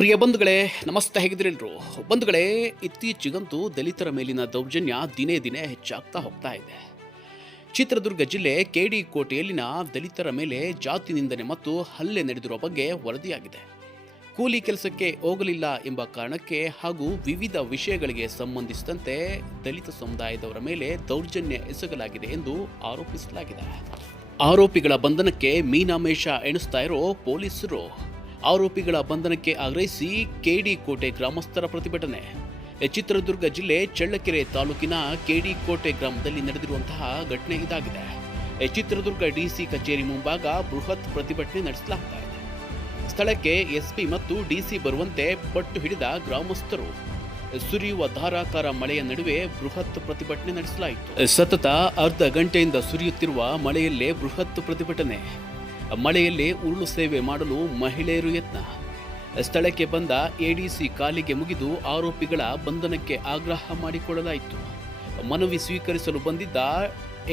ಪ್ರಿಯ ಬಂಧುಗಳೇ, ನಮಸ್ತೆ. ಹೇಗಿದ್ರೆಲ್ಲರೂ ಬಂಧುಗಳೇ? ಇತ್ತೀಚೆಗಂತೂ ದಲಿತರ ಮೇಲಿನ ದೌರ್ಜನ್ಯ ದಿನೇ ದಿನೇ ಹೆಚ್ಚಾಗ್ತಾ ಹೋಗ್ತಾ ಇದೆ. ಚಿತ್ರದುರ್ಗ ಜಿಲ್ಲೆ ಕೆಡಿ ಕೋಟೆಯಲ್ಲಿನ ದಲಿತರ ಮೇಲೆ ಜಾತಿ ನಿಂದನೆ ಮತ್ತು ಹಲ್ಲೆ ನಡೆದಿರುವ ಬಗ್ಗೆ ವರದಿಯಾಗಿದೆ. ಕೂಲಿ ಕೆಲಸಕ್ಕೆ ಹೋಗಲಿಲ್ಲ ಎಂಬ ಕಾರಣಕ್ಕೆ ಹಾಗೂ ವಿವಿಧ ವಿಷಯಗಳಿಗೆ ಸಂಬಂಧಿಸಿದಂತೆ ದಲಿತ ಸಮುದಾಯದವರ ಮೇಲೆ ದೌರ್ಜನ್ಯ ಎಸಗಲಾಗಿದೆ ಎಂದು ಆರೋಪಿಸಲಾಗಿದೆ. ಆರೋಪಿಗಳ ಬಂಧನಕ್ಕೆ ಮೀನಾಮೇಷ ಎಣಿಸ್ತಾ ಇರೋ ಪೊಲೀಸರು. ಆರೋಪಿಗಳ ಬಂಧನಕ್ಕೆ ಆಗ್ರಹಿಸಿ ಕೆಡಿ ಕೋಟೆ ಗ್ರಾಮಸ್ಥರ ಪ್ರತಿಭಟನೆ. ಚಿತ್ರದುರ್ಗ ಜಿಲ್ಲೆ ಚಳ್ಳಕೆರೆ ತಾಲೂಕಿನ ಕೆಡಿ ಕೋಟೆ ಗ್ರಾಮದಲ್ಲಿ ನಡೆದಿರುವಂತಹ ಘಟನೆ ಇದಾಗಿದೆ. ಚಿತ್ರದುರ್ಗ ಡಿಸಿ ಕಚೇರಿ ಮುಂಭಾಗ ಬೃಹತ್ ಪ್ರತಿಭಟನೆ ನಡೆಸಲಾಗ್ತಾ ಇದೆ. ಸ್ಥಳಕ್ಕೆ ಎಸ್ಪಿ ಮತ್ತು ಡಿಸಿ ಬರುವಂತೆ ಪಟ್ಟು ಹಿಡಿದ ಗ್ರಾಮಸ್ಥರು ಸುರಿಯುವ ಧಾರಾಕಾರ ಮಳೆಯ ನಡುವೆ ಬೃಹತ್ ಪ್ರತಿಭಟನೆ ನಡೆಸಲಾಯಿತು. ಸತತ ಅರ್ಧ ಗಂಟೆಯಿಂದ ಸುರಿಯುತ್ತಿರುವ ಮಳೆಯಲ್ಲೇ ಬೃಹತ್ ಪ್ರತಿಭಟನೆ. ಮಳೆಯಲ್ಲೇ ಉರುಳು ಸೇವೆ ಮಾಡಲು ಮಹಿಳೆಯರು ಯತ್ನ. ಸ್ಥಳಕ್ಕೆ ಬಂದ ಎಡಿಸಿ ಕಾಲಿಗೆ ಮುಗಿದು ಆರೋಪಿಗಳ ಬಂಧನಕ್ಕೆ ಆಗ್ರಹ ಮಾಡಿಕೊಳ್ಳಲಾಯಿತು. ಮನವಿ ಸ್ವೀಕರಿಸಲು ಬಂದಿದ್ದ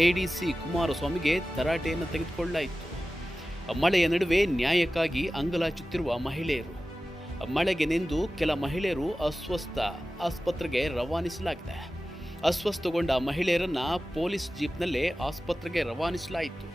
ಎಡಿಸಿ ಕುಮಾರಸ್ವಾಮಿಗೆ ತರಾಟೆಯನ್ನು ತೆಗೆದುಕೊಳ್ಳಲಾಯಿತು. ಮಳೆಯ ನಡುವೆ ನ್ಯಾಯಕ್ಕಾಗಿ ಅಂಗಲಾಚುತ್ತಿರುವ ಮಹಿಳೆಯರು. ಮಳೆಗೆ ನೆಂದು ಕೆಲ ಮಹಿಳೆಯರು ಅಸ್ವಸ್ಥ ಆಸ್ಪತ್ರೆಗೆ ರವಾನಿಸಲಾಗಿದೆ. ಅಸ್ವಸ್ಥಗೊಂಡ ಮಹಿಳೆಯರನ್ನ ಪೊಲೀಸ್ ಜೀಪ್ನಲ್ಲೇ ಆಸ್ಪತ್ರೆಗೆ ರವಾನಿಸಲಾಯಿತು.